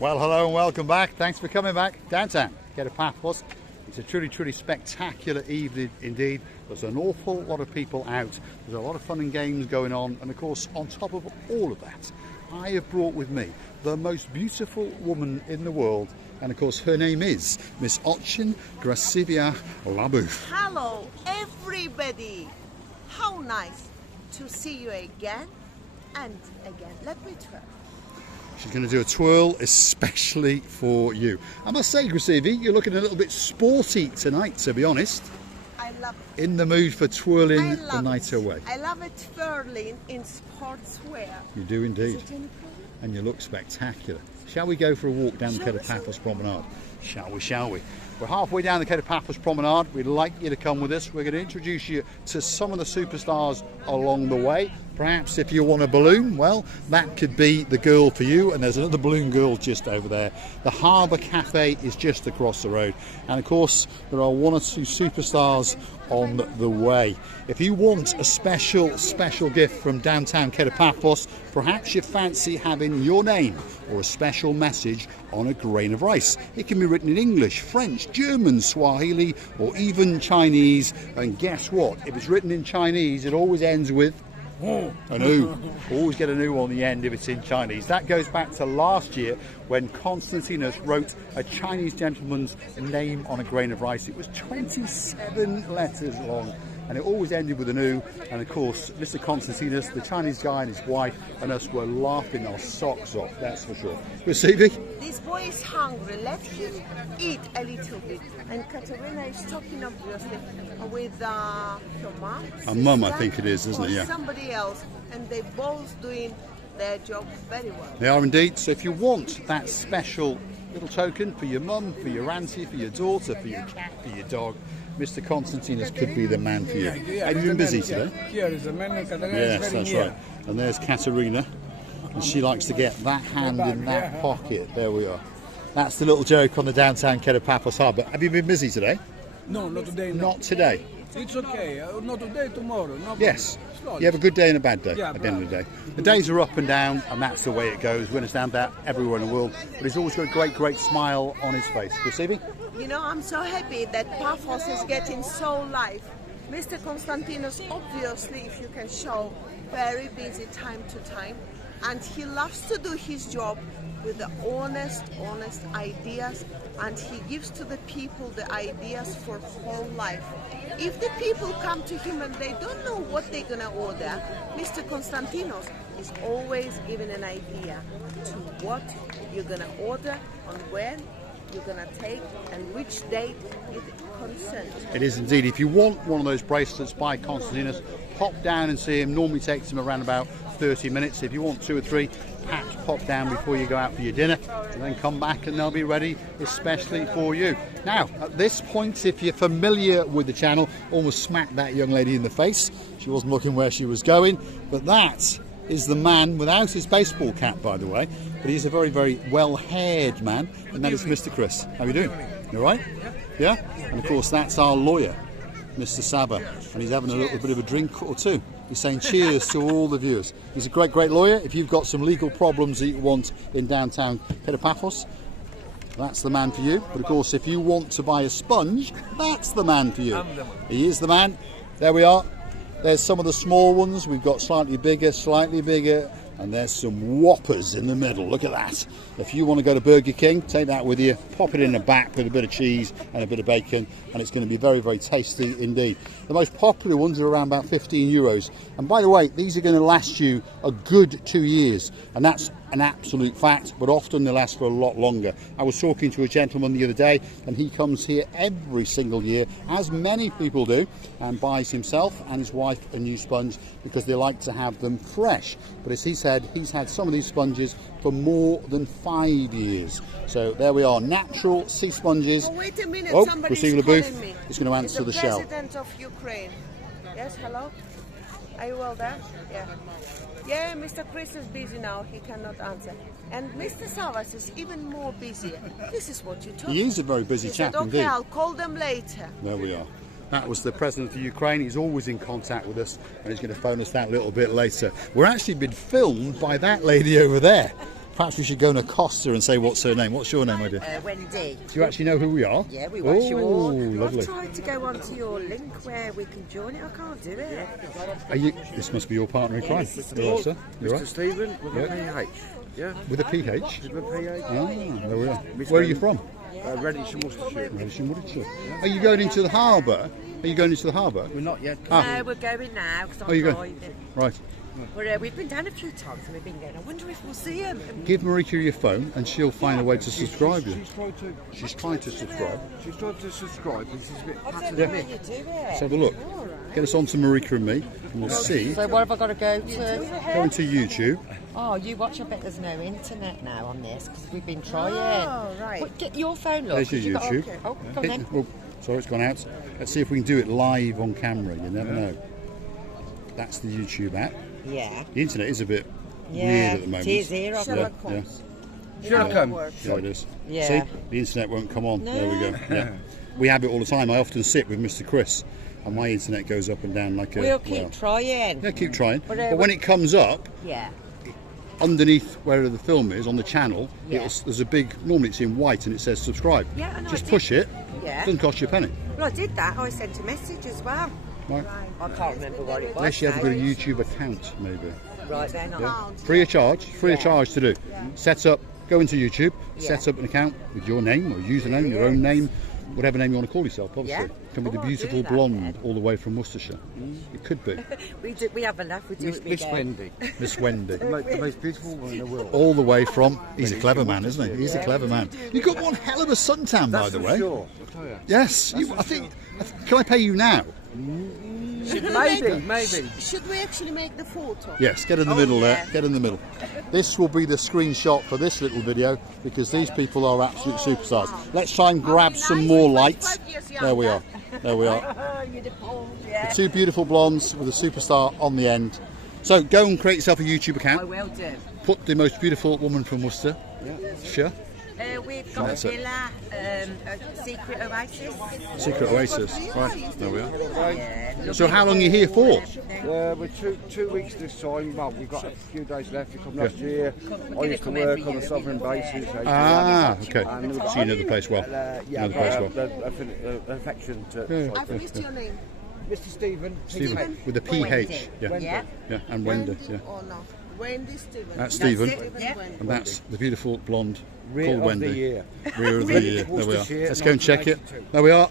Well, hello and welcome back. Thanks for coming back. Downtown Kato Paphos. It's a truly spectacular evening indeed. There's an awful lot of people out. There's a lot of fun and games going on. And of course, on top of all of that, I have brought with me the most beautiful woman in the world. And of course, her name is Miss Ochin Gracivia Labu. Hello, everybody. How nice to see you again and again. Let me try. She's going to do a twirl especially for you. I must say, Gracivia, you're looking a little bit sporty tonight, to be honest. I love it. In the mood for twirling the night away. I love it twirling in sportswear. You do indeed. And you look spectacular. Shall we go for a walk down the Kato Paphos Promenade? Shall we? We're halfway down the Kato Paphos Promenade. We'd like you to come with us. We're going to introduce you to some of the superstars along the way. Perhaps if you want a balloon, well, that could be the girl for you. And there's another balloon girl just over there. The Harbour Cafe is just across the road. And of course, there are one or two superstars on the way. If you want a special gift from downtown Kato Paphos, perhaps you fancy having your name or a special message on a grain of rice. It can be written in English, French, German, Swahili, or even Chinese. And guess what? If it's written in Chinese, it always ends with an oo. Always get an oo on the end if it's in Chinese. That goes back to last year when Constantinos wrote a Chinese gentleman's name on a grain of rice. It was 27 letters long. And it always ended with an oo. And of course, Mr. Constantinos, the Chinese guy and his wife, and us were laughing our socks off, that's for sure. Gracivia? This boy is hungry. Let him eat a little bit. And Katerina is talking obviously with her mom. Her mum, I think it is, isn't it? Yeah. Somebody else. And they both doing their job very well. They are indeed. So if you want that special little token for your mum, for your auntie, for your daughter, for your cat, for your dog, Mr. Constantinos could be the man for you. Have you been busy today? Here is the man. Yes, that's right. And there's Katerina, and she likes to get that hand in that pocket. There we are. That's the little joke on the downtown Kato Paphos Harbour. Have you been busy today? No, not today. No. Not today. It's okay. Not today, tomorrow. No Yes. Slowly. You have a good day and a bad day Yeah, at the end of the day. The days are up and down, and that's the way it goes. We understand that everywhere in the world. But he's always got a great smile on his face. Gracivia? You know, I'm so happy that Paphos is getting so live. Mr. Constantinos, obviously, if you can show, very busy time to time. And he loves to do his job with the honest ideas. And he gives to the people the ideas for whole life. If the people come to him and they don't know what they're going to order, Mr. Constantinos is always giving an idea to what you're going to order, on when you're going to take, and which date it concerns. It is indeed. If you want one of those bracelets by Constantinos, pop down and see him. Normally takes him around about 30 minutes. If you want 2 or 3, perhaps pop down before you go out for your dinner, and then come back and they'll be ready especially for you. Now, at this point, if you're familiar with the channel, almost smacked that young lady in the face. She wasn't looking where she was going, but that is the man without his baseball cap, by the way. But he's a very well-haired man, and that is Mr. Chris. How are you doing? You all right? Yeah? And of course, that's our lawyer, Mr. Saba, and he's having a little bit of a drink or two. He's saying cheers to all the viewers. He's a great lawyer. If you've got some legal problems that you want in downtown Kato Paphos, that's the man for you. But of course, if you want to buy a sponge, that's the man for you. He is the man. There we are. There's some of the small ones. We've got slightly bigger, and there's some whoppers in the middle. Look at that. If you want to go to Burger King, take that with you, pop it in the back with a bit of cheese and a bit of bacon, and it's going to be very tasty indeed. The most popular ones are around about 15 euros. And by the way, these are going to last you a good 2 years, and that's an absolute fact, but often they last for a lot longer. I was talking to a gentleman the other day, and he comes here every single year, as many people do, and buys himself and his wife a new sponge because they like to have them fresh. But as he said, he's had some of these sponges for more than 5 years. So there we are, natural sea sponges. Oh, wait a minute, oh, somebody's receiving a booth. calling me. He's going to answer the shell. The President of Ukraine. Yes, hello? Are you well there? Yeah. Yeah, Mr. Chris is busy now. He cannot answer. And Mr. Savas is even more busy. This is what you told me. He is a very busy chap indeed. Okay, I'll call them later. There we are. That was the President of Ukraine. He's always in contact with us, and he's going to phone us that little bit later. We're actually been filmed by that lady over there. perhaps we should go and accost her and say what's her name. What's your name, my dear? Wendy. Do you actually know who we are? Yeah, we watch you all. Lovely. I've tried to go onto your link where we can join it. I can't do it. Are you? This must be your partner in crime. You're right, sir. You're Mr. right. Stephen with a PH. Yeah. With a PH. With a PH. Ah, there we are. Where are you from? Redditch and Worcestershire. Reddish and Woodshire. Are you going into the harbour? Are you going into the harbour? We're not yet. No, we're going now because I'm Oh, you go. driving. Right. But, we've been down a few times and we've been going, I wonder if we'll see him. Give Marika your phone and she'll find a way to subscribe you. She's She's trying trying to. to subscribe. She's trying to subscribe, but she's a bit patterned. Yeah. You do it. Let's have a look. Get us on to Marika and me, and we'll see. So what have I got to go to? Go into YouTube. Oh, you watch. I bet there's no internet now on this because we've been trying. Oh, right. But get your phone, look. There's your You got- YouTube. Oh, go on then. Oh, sorry, it's gone out. Let's see if we can do it live on camera. You never know. That's the YouTube app. Yeah. The internet is a bit Yeah. weird at the moment. It is here. I've Sherlock got- Yeah, Holmes. Sherlock Holmes. yeah, it is. Yeah. See, the internet won't come on. There we go. Yeah. We have it all the time. I often sit with Mr. Chris, and my internet goes up and down like a. We'll keep well, trying. yeah, keep trying. But, But when it comes up, Yeah. underneath where the film is on the channel, Yeah. there's a big. Normally it's in white and it says subscribe. Yeah, I know, Just I push did. it. Yeah. Doesn't cost you a penny. Well, I did that. I sent a message as well. Right. I can't remember what it was. Unless you have now. got a YouTube account, maybe. Right then. I'll- Free of charge. Free of Yeah. charge to do. Set up. Go into YouTube. Yeah. Set up an account with your name or username, your own name, whatever name you want to call yourself. Obviously, Yeah. can be the Oh, I'll beautiful do that blonde then. all the way from Worcestershire. It could be We have a laugh. We do it. we Miss go. Wendy. Miss Wendy. The most beautiful one in the world. All the way from. He's a clever man, isn't he? He's a clever man. You've got one hell of a suntan, by That's the for way. sure. I'll tell you. Yes. I think. Can I pay you now? Maybe. Should we actually make the photo? Yes, get in the Oh, middle yeah. there, get in the middle. This will be the screenshot for this little video because these people are absolute superstars. Let's try and grab some more lights. There we are, there we are. The two beautiful blondes with a superstar on the end. So go and create yourself a YouTube I account. will do. Put the most beautiful woman from Worcester. Sure. We've got That's a it. villa, a secret oasis. Secret Oasis. Right, there we are. Yeah. So how long are you here for? We're two weeks this time. Well, we've got a few days left to come last year. I used to work on the southern bases. Ah, okay. And we've got- So you know the place well. Yeah, You know the place well. an affection to I've missed your name. Mr. Stephen. Stephen with a Wendy. PH. Yeah, Yeah. yeah, and Wendy. Yeah. Oh no. Wendy Stephen. That's Stephen. it, yeah. Wendy. And that's the beautiful blonde Rear called of Wendy. the year. Rear of the year. There we are. Worcestershire, Let's go and check it. 1982. There we are.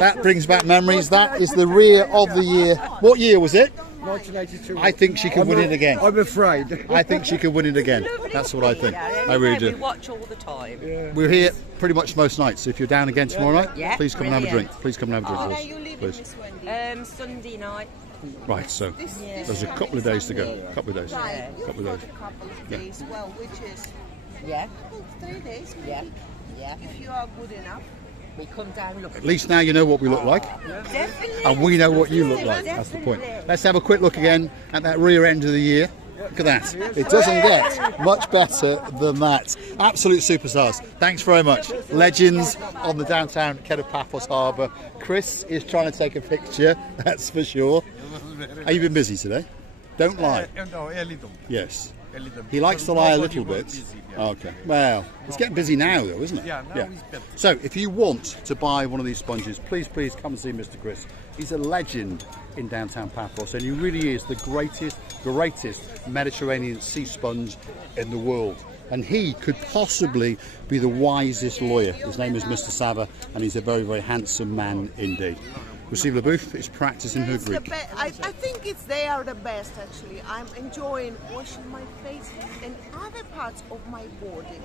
That brings back memories. That is the rear of the year. What year was it? 1982. I think she could win it again. I'm afraid. I think she could win it again. That's what I think. I really We do. watch all the time. We're here pretty much most nights. So if you're down again tomorrow night, Yeah, please come and have a brilliant. drink. Please come and have a Where drink are you with leaving, us. Miss Wendy? Sunday night. Please. Right, so there's a couple of days to go. Couple of days. Right, you've Couple got of days. a couple of days, well, which is Yeah. 3 days, maybe, Yeah. Yeah. if you are good enough. We come down. Look. At least now you know what we look like. Definitely. And we know what you look like. That's the point. Let's have a quick look again at that rear end of the year. Look at that. It doesn't get much better than that. Absolute superstars. Thanks very much. Legends on the downtown Paphos Harbour. Chris is trying to take a picture, that's for sure. Have you been busy today? Don't lie. No, a little. Yes. A little. He likes to lie a Nobody little was bit. busy, yeah. Okay. Well, it's getting busy now though, isn't it? Yeah, now it's better. So if you want to buy one of these sponges, please come and see Mr. Chris. He's a legend in downtown Paphos and he really is the greatest Mediterranean sea sponge in the world. And he could possibly be the wisest lawyer. His name is Mr. Sava and he's a very, very handsome man indeed. Receive LaBouffe is practicing her It's the Greek. I think they are the best actually. I'm enjoying washing my face and other parts of my body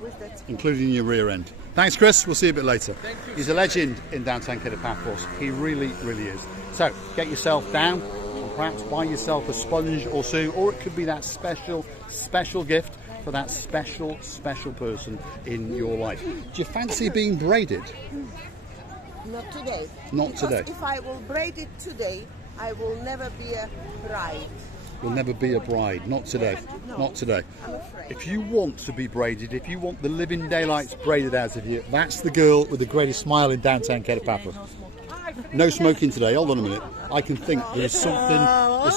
with that. Including your rear end. Thanks, Chris. We'll see you a bit later. He's a legend in downtown Paphos. He really, really is. So get yourself down and perhaps buy yourself a sponge or two, or it could be that special gift for that special person in your life. Do you fancy being braided? Not today. Not Because today. if I will braid it today, I will never be a bride. You'll never be a bride. Not today. Not today. I'm afraid. If you want to be braided, if you want the living daylights braided out of you, that's the girl with the greatest smile in downtown Paphos. No smoking today. Hold on a minute. I can think there is something.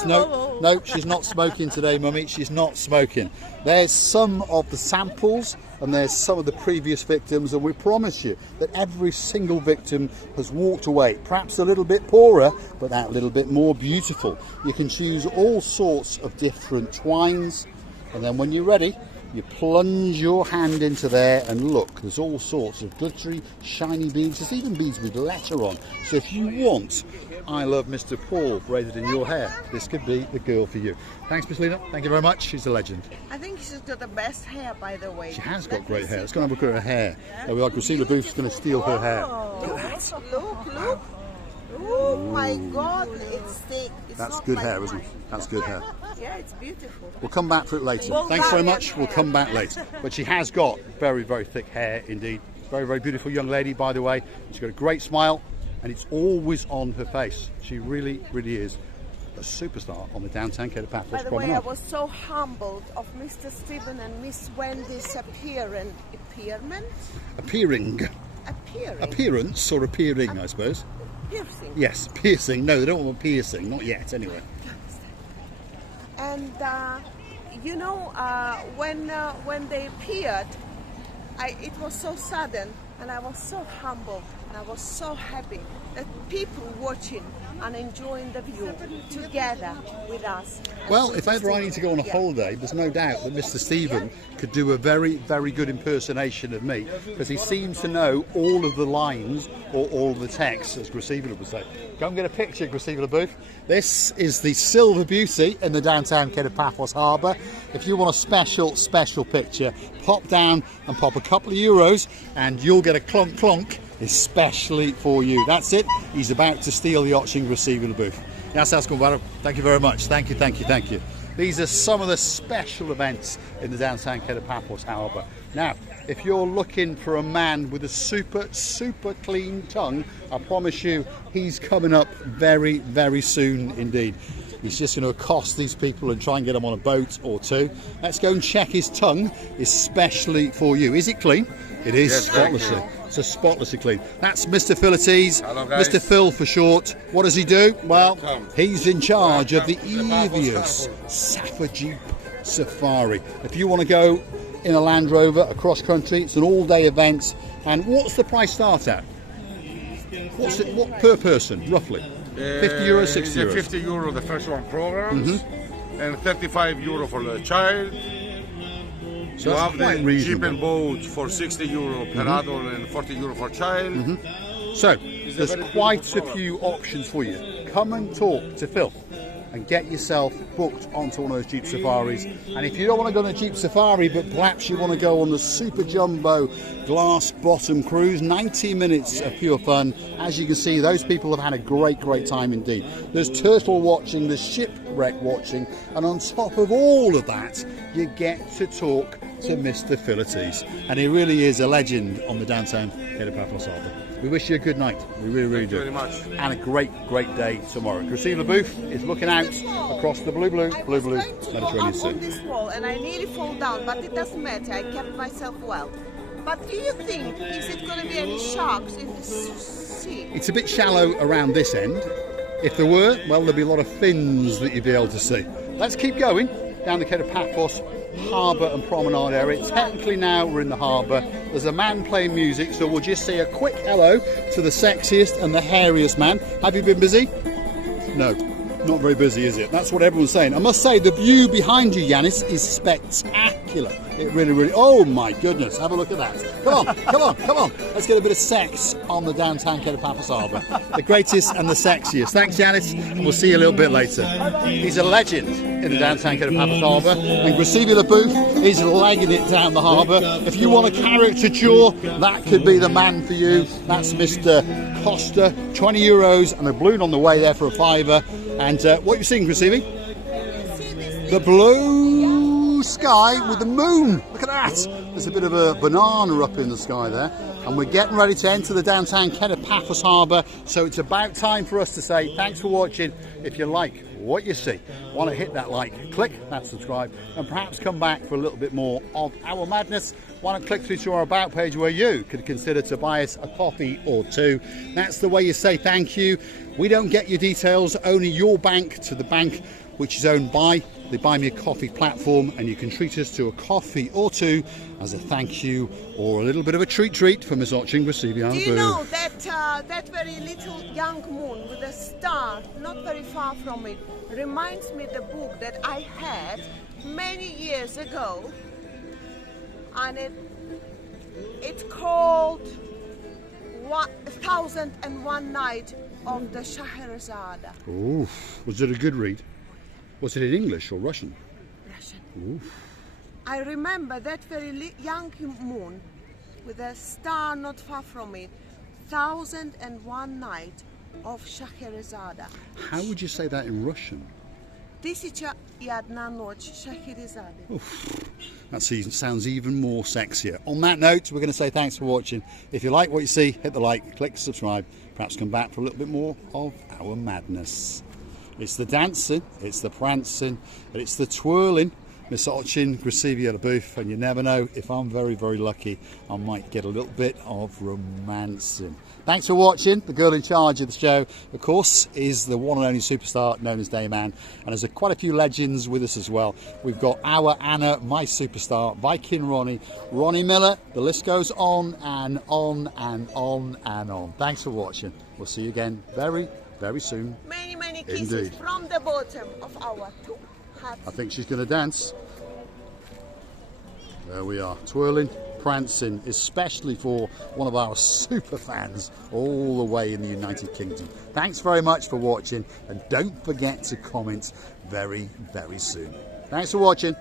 No, she's not smoking today, Mummy. She's not smoking. There's some of the samples and there's some of the previous victims, and we promise you that every single victim has walked away, perhaps a little bit poorer, but that little bit more beautiful. You can choose all sorts of different twines, and then when you're ready, you plunge your hand into there and look, there's all sorts of glittery, shiny beads. There's even beads with letter on. So if you want I Love Mr. Paul braided in your hair, this could be the girl for you. Thanks, Miss Lena. Thank you very much. She's a legend. I think she's got the best hair, by the way. She has got great hair. Let's go and have a look at her hair. There we are. Graciela Booth's going to steal her hair. Look. Oh my God, it's thick. It's That's not good like hair, isn't mine. it? That's good hair. Yeah, it's beautiful. We'll come back for it later. Well, Thanks very that much. hair. We'll come back later. But she has got very, very thick hair indeed. Very, very beautiful young lady, by the way. She's got a great smile, and it's always on her face. She really, really is a superstar on the downtown Kato Paphos By the way, Promenade. I was so humbled of Mr. Stephen and Miss Wendy's Appearance or appearing, I suppose. piercing. Yes, piercing. No, they don't want a piercing. Not yet, anyway. And you know, when they appeared, it was so sudden, and I was so humble, and I was so happy that people watching and enjoying the view together with us. Well, if ever I need to go on a holiday, there's no doubt that Mr. Stephen could do a very, very good impersonation of me, because he seems to know all of the lines or all of the text, as Graciela would say. Go and get a picture, Graciela Booth. This is the Silver Beauty in the downtown Kato Paphos Harbour. If you want a special picture, pop down and pop a couple of euros and you'll get a clonk especially for you. That's it. He's about to steal the Oching Graciela Booth. Thank you very much. Thank you. These are some of the special events in the downtown Kato Paphos Harbour. Now, if you're looking for a man with a super clean tongue, I promise you he's coming up very, very soon indeed. He's just going to accost these people and try and get them on a boat or two. Let's go and check his tongue, especially for you. Is it clean? It is, yes, spotlessly. It's a spotlessly clean. That's Mr. Philites, Hello, guys. Mr. Phil for short. What does he do? Well, Welcome. he's in charge of the Welcome to the Paphos Evius Harbour. Sapphire Jeep Safari. If you want to go in a Land Rover across country, it's an all-day event. And what's the price start at? What per person, roughly? 50 euros, 60 euros? 50 euro the first one programs, and 35 euro for the child. So You that's have quite the reasonable. Jeep and boat for 60 euro per adult and 40 euro for child. So, It's a there's very quite a beautiful few options for you. Come and talk to Phil and get yourself booked onto one of those Jeep Safaris. And if you don't want to go on a Jeep Safari, but perhaps you want to go on the Super Jumbo Glass Bottom Cruise, 90 minutes of pure fun. As you can see, those people have had a great time indeed. There's turtle watching, there's shipwreck watching, and on top of all of that, you get to talk to Mr. Philites. And he really is a legend on the downtown Kato Paphos Harbour. We wish you a good night. We really do. Thank you very much. And a great day tomorrow. Graciela Booth is looking out across the blue Mediterranean On Sea. this wall, and I nearly fall down, but it doesn't matter. I kept myself well. But do you think, is it going to be any sharks in the sea? It's a bit shallow around this end. If there were, well, there'd be a lot of fins that you'd be able to see. Let's keep going down the Kato Paphos Harbour and Promenade area. Technically now we're in the harbour. There's a man playing music, so we'll just say a quick hello to the sexiest and the hairiest man. Have you been busy? No, not very busy, is it? That's what everyone's saying. I must say, the view behind you, Yanis, is spectacular. It really, oh my goodness, have a look at that. Come on. Let's get a bit of sex on the downtown Kato Paphos Harbour. The greatest and the sexiest. Thanks, Yanis, and we'll see you a little bit later. He's a legend in the downtown Kato Paphos Harbour, and Graciela Booth is legging it down the harbour. If you want a caricature, that could be the man for you. That's Mr. Costa, 20 euros, and a balloon on the way there for a fiver. And what are you seeing, Graciela? The blue sky with the moon. Look at that. There's a bit of a banana up in the sky there, and we're getting ready to enter the downtown Kato Paphos Harbour, so it's about time for us to say thanks for watching. If you like what you see, want to hit that like, click that subscribe, and perhaps come back for a little bit more of our madness. Why not click through to our about page where you could consider to buy us a coffee or two. That's the way you say thank you. We don't get your details, only your bank to the bank, which is owned by the Buy Me a Coffee platform, and you can treat us to a coffee or two as a thank you or a little bit of a treat for Miss Oching. Do you know that that very little young moon with a star not very far from it reminds me the book that I had many years ago, and it's called 1001 Night of the Scheherazade. Oh, was it a good read? Was it in English or Russian? Russian. Ooh. I remember that very young moon with a star not far from it. 1001 Night of Scheherazade. How would you say that in Russian? Тысяча и одна ночь Scheherazade. That sounds even more sexier. On that note, we're going to say thanks for watching. If you like what you see, hit the like, click subscribe, perhaps come back for a little bit more of our madness. It's the dancing, it's the prancing, and it's the twirling. Miss Ochin, Gracivia Laboof, and you never know, if I'm very, very lucky, I might get a little bit of romancing. Thanks for watching. The girl in charge of the show, of course, is the one and only superstar known as Dayman, and there's quite a few legends with us as well. We've got our Anna, my superstar, Viking Ronnie, Ronnie Miller. The list goes on and on and on and on. Thanks for watching. We'll see you again very, very soon. Many kisses Indeed. from the bottom of our two hearts. I think she's going to dance. There we are, twirling, prancing, especially for one of our super fans all the way in the United Kingdom. Thanks very much for watching, and don't forget to comment very, very soon. Thanks for watching.